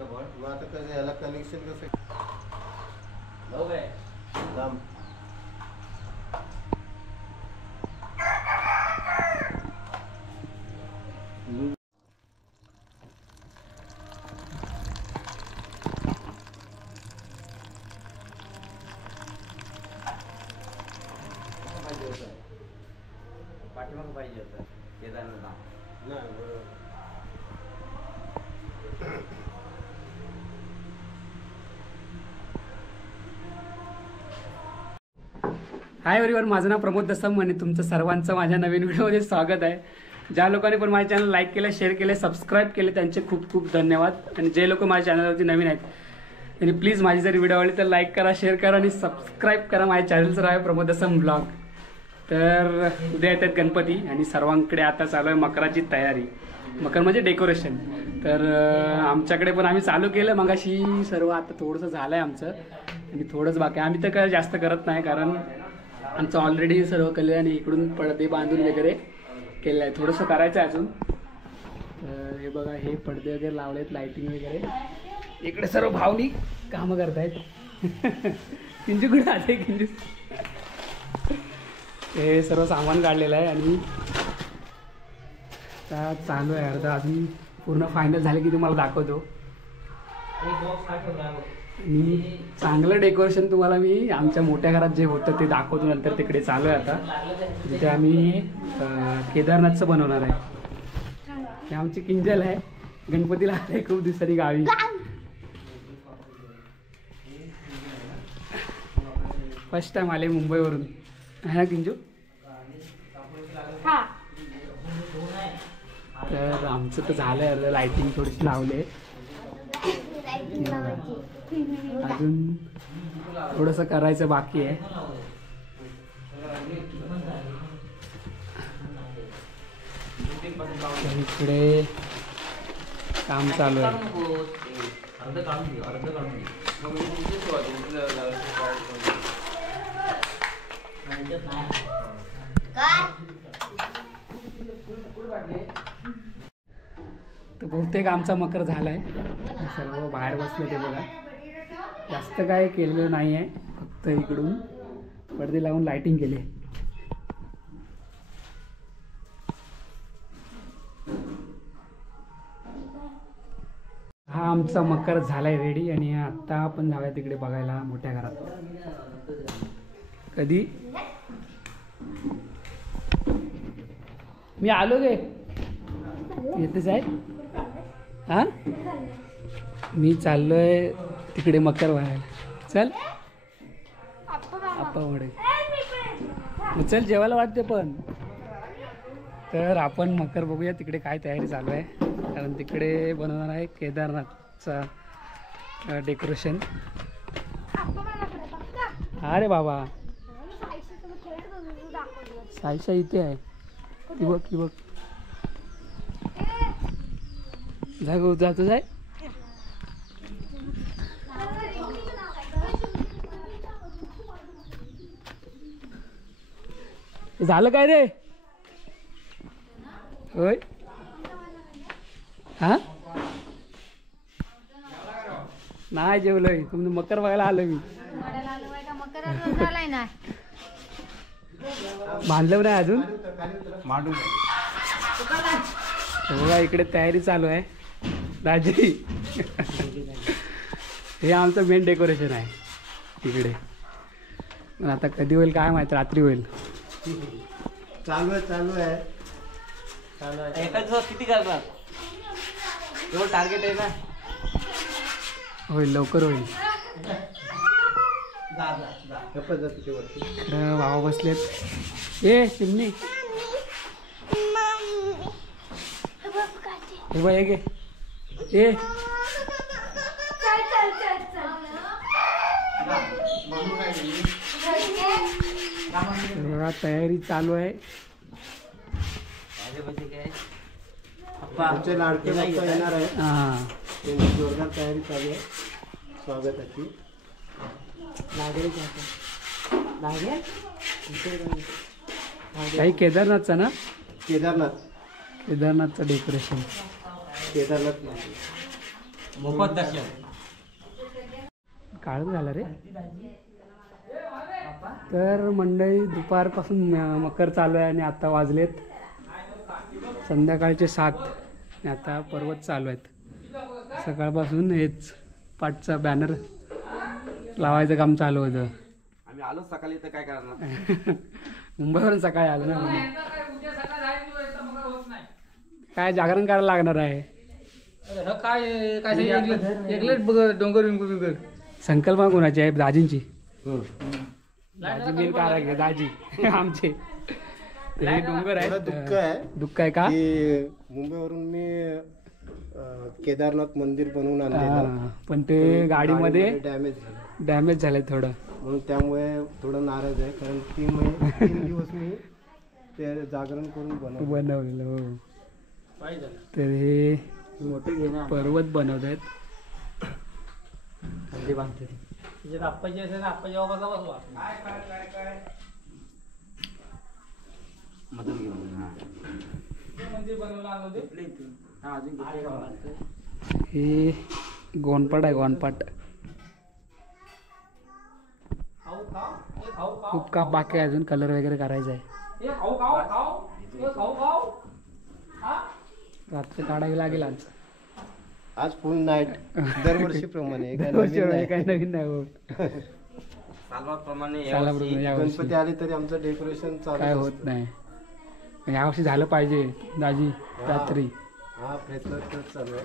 मग आता कसं याला कनेक्शन कसं लावू काय लांब पाठीमाग पाहिजे होतं केदारनाथ नाही बरोबर. हाय एव्हरीवन, माझं नाव प्रमोद दसम आणि तुमचं सर्वांचं माझ्या नवीन व्हिडिओमध्ये स्वागत आहे. ज्या लोकांनी पण माझ्या चॅनल लाईक केलं, शेअर केले, सबस्क्राईब केले त्यांचे खूप खूप धन्यवाद. आणि जे लोक माझ्या चॅनलवरती नवीन आहेत त्यांनी प्लीज माझी जर व्हिडिओ आवडली तर लाईक करा, शेअर करा आणि सबस्क्राईब करा. माझ्या चॅनलचं नाव आहे प्रमोद दसम ब्लॉग. तर उद्या येतात गणपती आणि सर्वांकडे आता चालू आहे मकराची तयारी. मकर म्हणजे डेकोरेशन. तर आमच्याकडे पण आम्ही चालू केलं मगाशी सर्व. आता थोडंसं झालं आहे आमचं आणि थोडंच बाकी. आम्ही तर काय जास्त करत नाही कारण आमचं ऑलरेडी सर्व केलं आणि इकडून पडदे बांधून वगैरे केलं आहे. थोडंसं करायचं आहे अजून. तर हे बघा, हे पडदे वगैरे लावले आहेत, लाईटिंग वगैरे. इकडे सर्व भावनी कामं करतायत. किंजू कुठे आहे किंजू? हे सर्व सामान काढलेलं आहे आणि आता चालू आहे. अर्धा अजून पूर्ण फायनल झालं की तुम्हाला दाखवतो. आणि चांगलं डेकोरेशन तुम्हाला मी आमच्या मोठ्या घरात जे होतं ते दाखवतो नंतर. तिकडे चालू आहे आता, जिथे आम्ही केदारनाथचं बनवणार आहे. हे आमची किंजल आहे, गणपतीला आले खूप दिवसांनी गावी. फर्स्ट टाइम आले मुंबईवरून, आहे ना किंजू? तर आमचं तर झालं आहे, लाईटिंग थोडीशी लावले. अजून थोडंसं करायचं बाकी आहे. इकडे काम चालू आहे. तर बहुतेक आमचा मकर झालाय. सर्व बाहेर बसले ते बघा. जास्त काय केलेलं नाही आहे, फक्त इकडून पडदे लावून लाइटिंग केली. हा आमचा मकर झालाय रेडी आणि आता आपण जाऊया तिकडे बघायला मोठ्या घरात. कधी मी आलो गे येतेच आहे. हा मी चाललोय तिकडे मकर व्हायला. चल आप्पा म्हणे मग चल जेवायला वाटते पण. तर आपण मकर बघूया तिकडे काय तयारी चालू आहे, कारण तिकडे बनवणार आहे केदारनाथचा डेकोरेशन. अरे बाबा साईशा इथे आहे, ती बघ ती बघ. जागो जातो जाय. झालं काय रे? होय हा नाही जेवलोय. तुम्ही मकर बघायला आलो मी. बांधलं नाही अजून. बघा इकडे तयारी चालू आहे दाजी. हे आमचं मेन डेकोरेशन आहे तिकडे. पण आता कधी होईल काय माहिती, रात्री होईल. चालू आहे. एकाच दिवस किती करणार? एवढं टार्गेट आहे ना. होईल, लवकर होईल. भावा बसलेत. ए चिमणी हे बघ हे घे. ए बघा तयारी चालू आहे. आमचे लाडके बाप्पा येणार आहे. हां त्यांची जोरदार तयारी चालू आहे स्वागताची. काही केदारनाथचा ना? केदारनाथचं डेकोरेशन. केदारनाथ नाही मोफत दर्शन. काळ झालं रे. तर मंडळी दुपारपासून मकर चालू आहे आणि आता वाजलेत संध्याकाळचे 7 आणि आता पर्वत चालू आहेत. सकाळपासून हेच पाठचा बॅनर लावायचं काम चालू होतं. आम्ही आलो सकाळी तर काय करणार. मुंबईवरून सकाळी आलो ना म्हणून. काय जागरण करायला लागणार आहे. काय काय एकलेच बघ डोंगर बिंगर. संकल्पना कोणाची आहे? दाजींची. दाजी मेन कारागीर दाजी आमचे. ते हे डोंगर थोडं आहे. दुःख आहे का? की मुंबईवरून मी केदारनाथ मंदिर बनवून आणलेलं, हा, पण ते गाडीमध्ये डॅमेज झालं झालंय थोडं, म्हणून त्यामुळे थोडं नाराज आहे. कारण 3 दिवस मी ते जागरण करून बनवलेलं. हो. तर हे पर्वत बनवत आहेत. हे गोनपाट आहे. गोनपाट खूप काम बाकी आहे अजून. कलर वगैरे करायचा आहे. रात्री काढावी लागेल आज. आज फुल नाईट दरवर्षीप्रमाणे काही नवीन नाही होत. सालवाप्रमाणे सालाप्रमाणे यावर्षी गणपती आले तरी आमचं डेकोरेशन काय चालू होत नाही. यावर्षी झालं पाहिजे दाजी रात्री. हा प्रयत्न तर चालू आहे.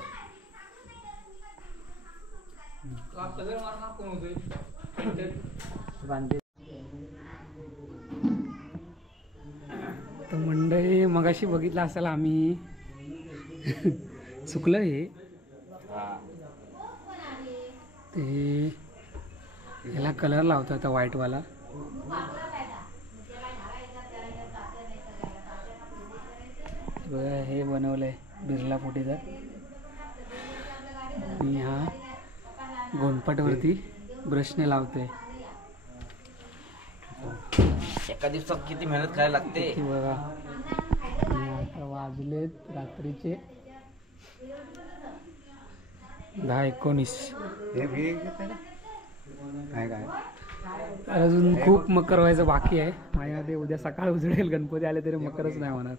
तर मंडळी मगाशी बघितलं असेल आम्ही चुकलं हे ते ह्याला कलर लावतो आता व्हाईटवाला. हे बनवलंय बिर्ला पोटीचा आणि हा गोनपाटवरती ब्रशने लावतोय. एका दिवसात किती मेहनत करायला लागते. किती बघा. आणि आता वाजलेत रात्रीचे 10:19. काय अजून खूप मकर व्हायचं बाकी आहे. माझ्या ते उद्या सकाळ उजळेल. गणपती आले तरी मकरच नाही होणार.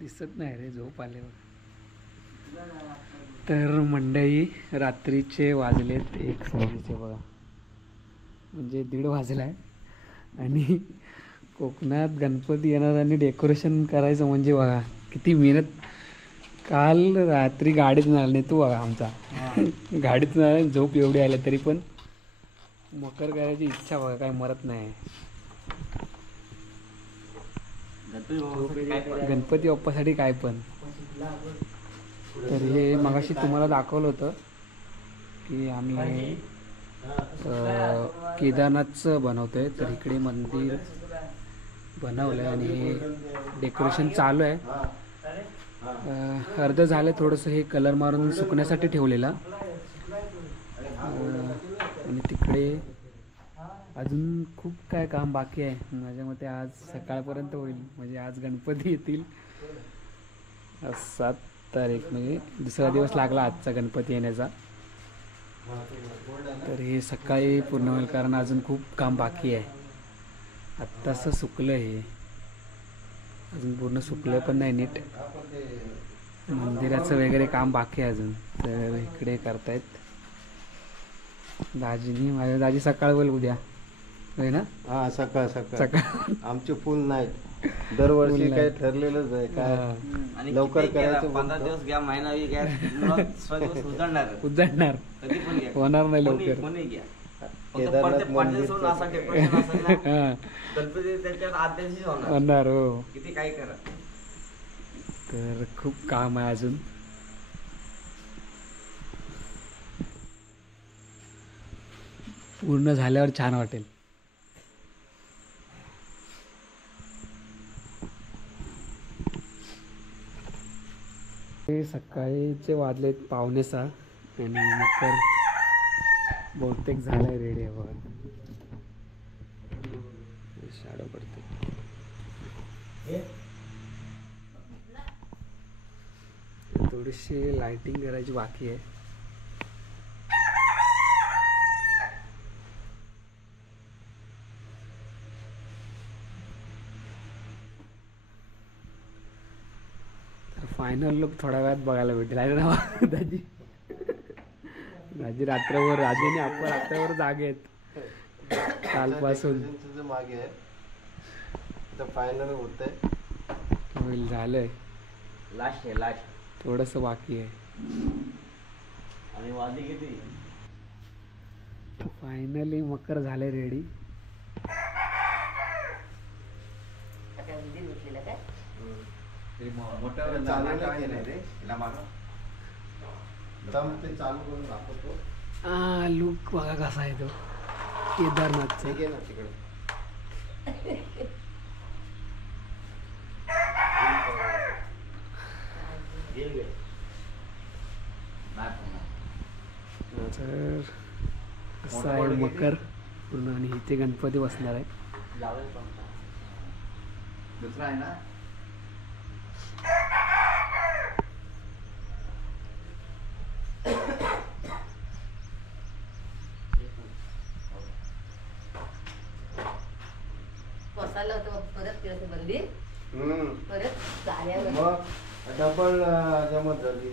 दिसत नाही रे झोप आल्यावर. तर मंडळी रात्रीचे वाजलेत 1:26 बघा, म्हणजे 1:30 वाजला आहे. आणि कोकणात गणपती येणार आणि डेकोरेशन करायचं म्हणजे बघा किती मेहनत. काल रात्री गाडीत नाही तू बघा आमचा गाडीत नाही. झोप एवढी आली तरी पण मकर करायची इच्छा बघा काय मरत नाही. गणपती बाप्पासाठी काय पण. तर हे मगाशी तुम्हाला दाखवलं होतं की आम्ही केदारनाथचं बनवतोय. तर इकडे मंदिर बनवलंय आणि हे डेकोरेशन चालू आहे. अर्ध झालं थोडंसं. हे कलर मारून सुकण्यासाठी ठेवलेलं. आणि तिकडे अजून खूप काय काम बाकी आहे. माझ्या मते आज सकाळपर्यंत होईल. म्हणजे आज गणपती येतील. 7 तारीख म्हणजे दुसरा दिवस लागला आजचा गणपती येण्याचा. तर हे सकाळी पूर्ण होईल कारण अजून खूप काम बाकी आहे. आत्ताचं सुकलं हे, अजून पूर्ण सुकलं पण नाही नीट. मंदिराचं वगैरे काम बाकी आहे अजून. तर इकडे करतायत दाजीनी. माझ्या दाजी सकाळ बोल उद्या होय ना. हा सकाळ सकाळ आमची फुल नाईट दरवर्षी काय ठरलेलंच आहे. काय लवकर करायचं. 15 दिवस घ्या, महिना घ्या, उजळणार उजळणार कधी पण घ्या, होणार नाही लवकर. कोणी घ्या. केदारनाथ मंदिर गणपती त्याच्यात आद्याशी होणार. हो किती काय करा. तर खूप काम आहे अजून. पूर्ण झाल्यावर छान वाटेल. सकाळीचे वाजलेत 5:45 आणि मकर बहुतेक झालंय रेडी आहे बघा. शाडो पडते. थोडीशी लाइटिंग करायची बाकी आहे. तर फायनल लुक थोड्या वेळात बघायला भेटेल आहे ना दाजी. दाजी रात्रभर राजीने आपण रात्रभर जागे आहेत कालपासून. मागे आहे तर फायनल होतंय. होईल झालंय. लास्ट आहे लास्ट. थोडस बाकी आहे. आणि वादी किती? फायनली मकर झाले रेडी. मोठं चालू नाही रे दम ते चालू करून दाखवतो. लुक बघा कसा आहे तो केदारनाथचा. हे घे ना तिकडे. तर असं आहे मकर पूर्ण. आणि इथे गणपती बसणार आहे. दुसरा आहे ना. बसायला होतं परत केलं बंदी परत झाल्यावर मग डबल जमत झाली.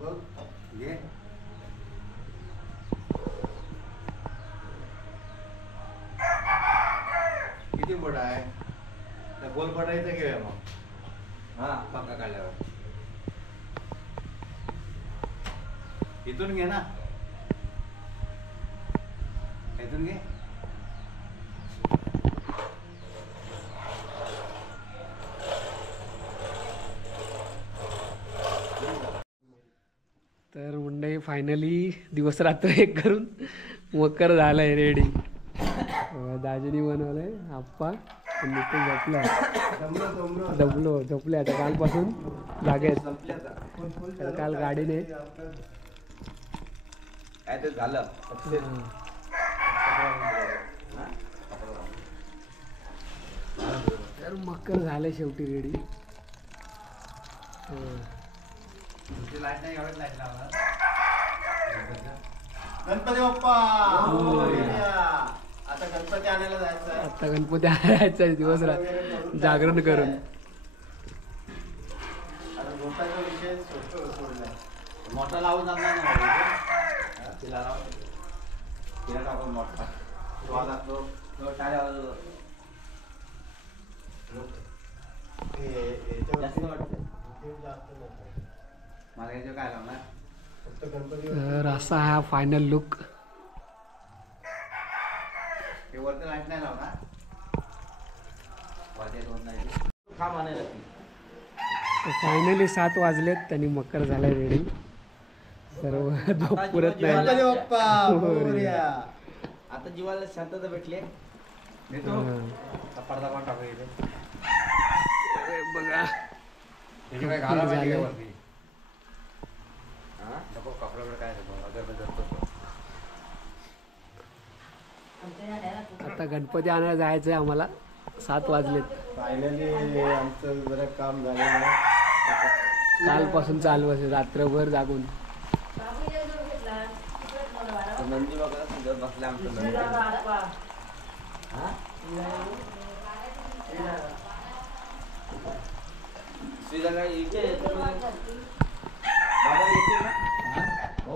बघ घे. किती मोठा आहे. त्या गोल पडायचं घेऊया मग. हा पंखा काढल्यावर इथून घे ना. इथून घे. तर मंडळी फायनली दिवस रात्र एक करून मकर झालाय रेडी. दाजीनी बनवलंय. आप्पा नितीन झोपलाय. झोपले आता कालपासून जागे आहेत. काल गाडीने काय ते झालं. तर मकर झालंय शेवटी रेडी. लाईट नाही एवढं लाईट लावणार. गणपती बाप्पा. आता गणपती आणायला जायचं आहे. आता गणपती आणायचा दिवस जागरण करून. आता मोठाचा विषय सोडलाय. मोठा लावून जाणार ना. तिला लाव. तिला टाकून मोठा. तो टाळ्या वाजवतो. जास्त वाटतं. मला याच्यावर काय लावणार. फक्त गणपती तर असा हा फायनल लुक. ते वरती लाईट नाही लावणार. वरती दोन नाही. खा म्हणायला ती. फायनली 7 वाजलेत. त्यांनी मकर झालाय रेडी. सर्व झोप पुरत नाही. गणपती बाप्पा मोरया. आता जीवाला शांतता भेटली. नेतो पडदा पण टाकू इथे. बघा त्याची काय घाला पाहिजे वरती. हा नको कपड्याकडे काय आता गणपती आणायला जायचंय आम्हाला. 7 वाजलेत. फायनली आमचं जरा काम झालेलं आहे. कालपासून चालू असेल रात्रभर जागून. नंदी बघा समजत बसल्या आमचं नंदी.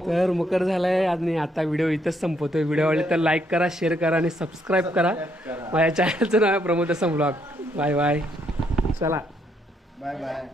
तर मकर झालाय आणि आता व्हिडिओ इथंच संपवतोय. व्हिडिओ आवडले तर लाईक करा, शेअर करा आणि सबस्क्राईब करा. माझ्या चॅनलचं नाव आहे प्रमोद दसम ब्लॉग. Bye bye. चला बाय बाय.